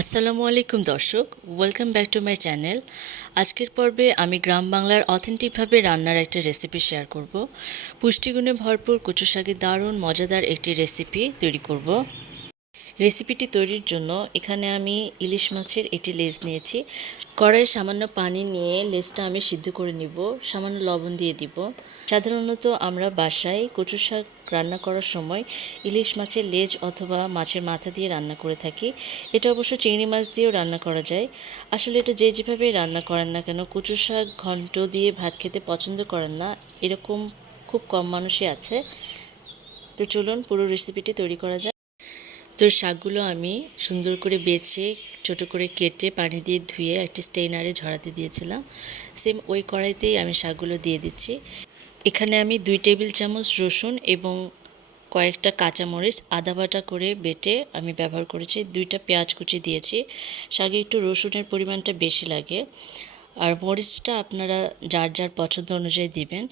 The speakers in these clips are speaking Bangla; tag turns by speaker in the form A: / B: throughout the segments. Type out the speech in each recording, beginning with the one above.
A: আসসালামু আলাইকুম দর্শক welcome back to my channel আজকের পর্বে আমি গ্রাম বাংলার অথেন্টিকভাবে রান্নার একটা রেসিপি শেয়ার করব। পুষ্টিগুণে ভরপুর কচু শাকের দারুণ, মজাদার একটি রেসিপি তৈরি করব। রেসিপিটি তৈরির জন্য এখানে আমি ইলিশ মাছের একটি লেজ নিয়েছি। কড়াইয়ে সামান্য পানি নিয়ে লেজটা আমি সিদ্ধ করে নিব, সামান্য লবণ দিয়ে দিব। সাধারণত আমরা বাসায় কচু শাক রান্না করার সময় ইলিশ মাছের লেজ অথবা মাছের মাথা দিয়ে রান্না করে থাকি। এটা অবশ্য চিংড়ি মাছ দিয়েও রান্না করা যায়। আসলে এটা যে যেভাবে রান্না করেন না কেন কচু শাক ঘন্ট দিয়ে ভাত খেতে পছন্দ করেন না, এরকম খুব কম মানুষই আছে। তো চলুন পুরো রেসিপিটি তৈরি করা যায় তো শাকগুলো আমি সুন্দর করে বেছে, ছোট করে কেটে পানি দিয়ে ধুয়ে একটি স্টেইনারে ঝরাতে দিয়েছিলাম। সেম ওই কড়াইতেই আমি শাকগুলো দিয়ে দিচ্ছি। এখানে আমি দুই টেবিল চামচ রসুন এবং কয়েকটা কাঁচামরিচ, আদা বাটা করে বেটে আমি ব্যবহার করেছি, দুইটা পেঁয়াজ কুচি দিয়েছি। শাকে একটু রসুনের পরিমাণটা বেশি লাগে। আর মরিচটা আপনারা যার যার পছন্দ অনুযায়ী দিবেন।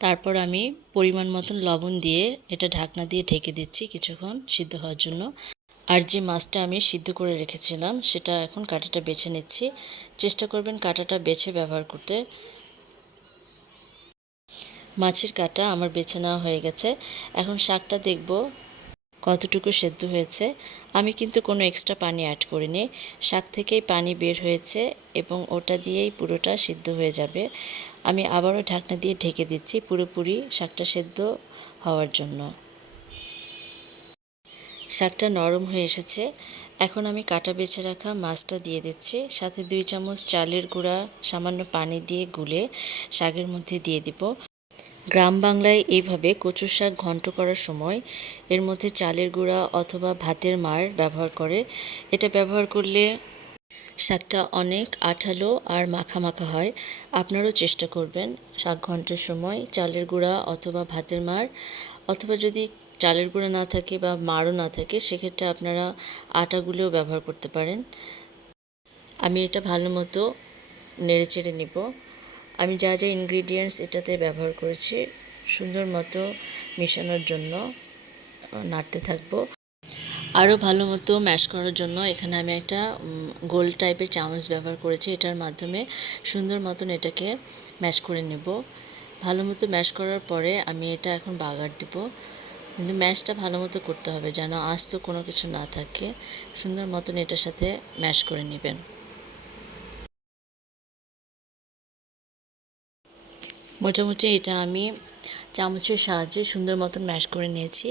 A: তারপর আমি পরিমাণ মতন লবণ দিয়ে এটা ঢাকনা দিয়ে ঢেকে দিচ্ছি কিছুক্ষণ সিদ্ধ হওয়ার জন্য। আর যে মাছটা আমি সিদ্ধ করে রেখেছিলাম, সেটা এখন কাঁটাটা বেছে নিচ্ছি। চেষ্টা করবেন কাঁটাটা বেছে ব্যবহার করতে। মাছের কাটা আমার বেছে নেওয়া হয়ে গেছে। এখন শাকটা দেখব কতটুকু সেদ্ধ হয়েছে। আমি কিন্তু কোনো এক্সট্রা পানি অ্যাড করিনি। শাক থেকেই পানি বের হয়েছে এবং ওটা দিয়েই পুরোটা সিদ্ধ হয়ে যাবে। আমি আবারও ঢাকনা দিয়ে ঢেকে দিচ্ছি পুরোপুরি শাকটা সেদ্ধ হওয়ার জন্য। শাকটা নরম হয়ে এসেছে। এখন আমি কাটা বেছে রাখা মাছটা দিয়ে দিচ্ছি। সাথে দুই চামচ চালের গুঁড়া, সামান্য পানি দিয়ে গুলে শাকের মধ্যে দিয়ে দিব। গ্রাম বাংলায় এইভাবে কচুর শাক ঘন্ট করার সময় এর মধ্যে চালের গুঁড়া অথবা ভাতের মার ব্যবহার করে। এটা ব্যবহার করলে শাকটা অনেক আঠালো আর মাখা মাখা হয়। আপনারও চেষ্টা করবেন শাক ঘণ্টার সময় চালের গুঁড়া অথবা ভাতের মার অথবা যদি চালের গুঁড়া না থাকে বা মারও না থাকে, সেক্ষেত্রে আপনারা আটাগুলোও ব্যবহার করতে পারেন। আমি এটা ভালো মতো নেড়ে চেড়ে নিব। আমি যা যা ইনগ্রিডিয়েন্টস এটাতে ব্যবহার করেছি, সুন্দর মতো মেশানোর জন্য নাড়তে থাকব। আরও ভালো মতো ম্যাশ করার জন্য এখানে আমি একটা গোল টাইপের চামচ ব্যবহার করেছি, এটার মাধ্যমে সুন্দর মতন এটাকে ম্যাশ করে নেব। ভালো মতো ম্যাশ করার পরে আমি এটা এখন বাগার দিব। কিন্তু ম্যাশটা ভালো মতো করতে হবে যেন আস্ত কোনো কিছু না থাকে। সুন্দর মতন এটার সাথে ম্যাশ করে নেবেন। মোটামুটি এটা আমি চামচের সাহায্যে সুন্দর মতন ম্যাশ করে নিয়েছি।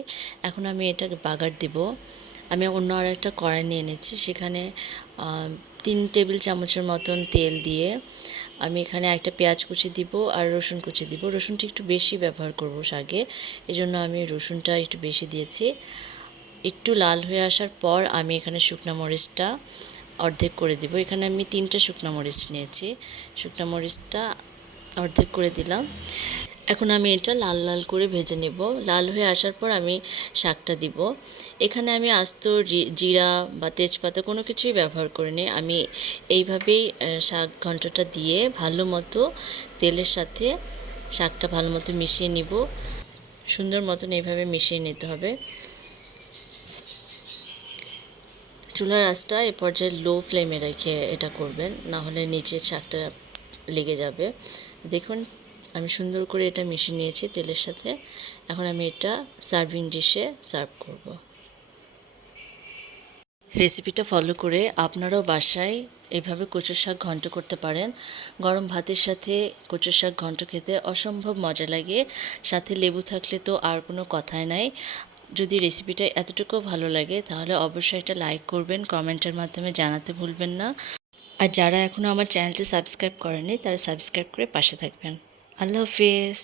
A: এখন আমি এটাকে বাগার দিব। আমি অন্য আর একটা কড়াই নিয়ে নিচ্ছি সেখানে তিন টেবিল চামচের মতন তেল দিয়ে আমি এখানে একটা পেঁয়াজ কুচি দিব আর রসুন কুচি দিব। রসুনটা একটু বেশি ব্যবহার করব এই জন্য আমি রসুনটা একটু বেশি দিয়েছি। একটু লাল হয়ে আসার পর আমি এখানে শুকনা মরিচটা অর্ধেক করে দিব। এখানে আমি তিনটা শুকনা মরিচ নিয়েছি। শুকনা মরিচটা অর্ধেক করে দিলাম। এখন আমি এটা লাল লাল করে ভেজে নেব। লাল হয়ে আসার পর আমি শাকটা দিব। এখানে আমি আস্ত জিরা বা তেজপাতা কোনো কিছুই ব্যবহার করিনি। আমি এইভাবেই শাক ঘন্টটা দিয়ে ভালো মতো তেলের সাথে শাকটা ভালো মতো মিশিয়ে নিব। সুন্দর মতন এইভাবে মিশিয়ে নিতে হবে। চুলার আঁচটা এ পর্যায়ে লো ফ্লেমে রেখে এটা করবেন। না হলে নিচের শাকটা লেগে যাবে। দেখুন, আমি সুন্দর করে এটা মিশিয়ে নিয়েছি তেলের সাথে। এখন আমি এটা সার্ভিং ডিশে সার্ভ করব। রেসিপিটা ফলো করে আপনারাও বাসায় এভাবে কচুর শাক ঘন্ট করতে পারেন। গরম ভাতের সাথে কচুর শাক ঘন্ট খেতে অসম্ভব মজা লাগে। সাথে লেবু থাকলে তো আর কোনো কথাই নাই। যদি রেসিপিটা এতটুকু ভালো লাগে, তাহলে অবশ্যই এটা লাইক করবেন, কমেন্টের মাধ্যমে জানাতে ভুলবেন না। আর যারা এখনও আমার চ্যানেলটি সাবস্ক্রাইব করেনি তারা সাবস্ক্রাইব করে পাশে থাকবেন। আল্লাহ হাফিজ।